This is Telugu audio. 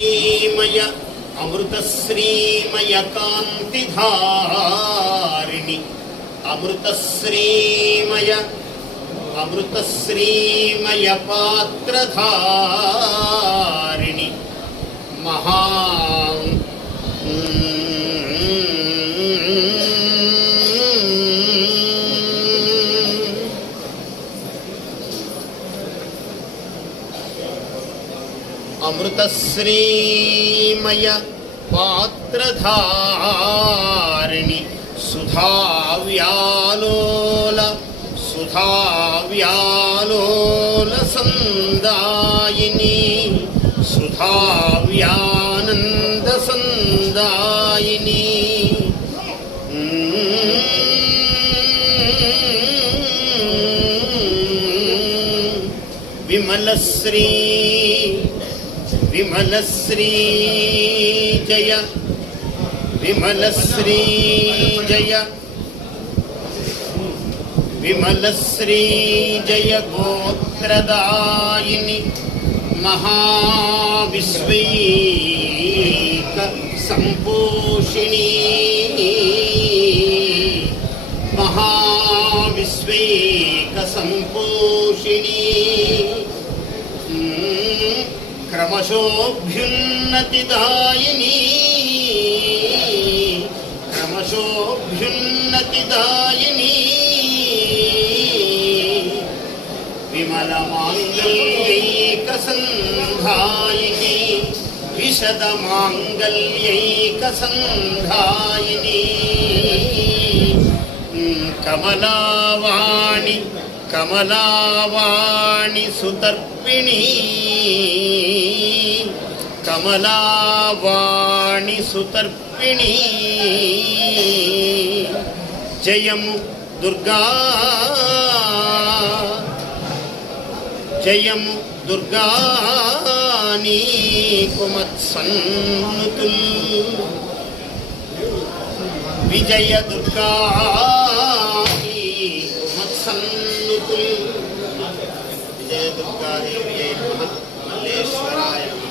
శ్రీమయ అమృత అమృతశ్రీమయ కాంతిధారిణి అమృతశ్రీమయ అమృత శ్రీమయ మహా అమృతశ్రీమయ పాత్రధారిణి సుధావ్యాలోల సుధావ్యాలోల సందాయిని సుధావ్యానంద సందాయిని. విమలశ్రీ విమలశ్రీ జయ. విమలశ్రీ జయ. విమలశ్రీ జయ గోత్రదాయిని మహావిశ్వైక సంపోషిణీ మహావిశ్వైక సంపోషిణీ క్రమశోభ్యున్నతిదాయిని క్రమశోభ్యున్నతిదాయిని విమలమాంగల్యైక సంధాయిని విశదమాంగల్యైక సంధాయిని కమలావాణి కమలావాణి సుతర్పిణీ కమలావాణి సుతర్పిణి. జయం దుర్గా. జయం దుర్గా నీకుమత్సన్నుతుల్ విజయ దుర్గా నీకుమత్సన్నుతుల్ విజయ దుర్గాదేవి నమ. మల్లేశ్వరాయ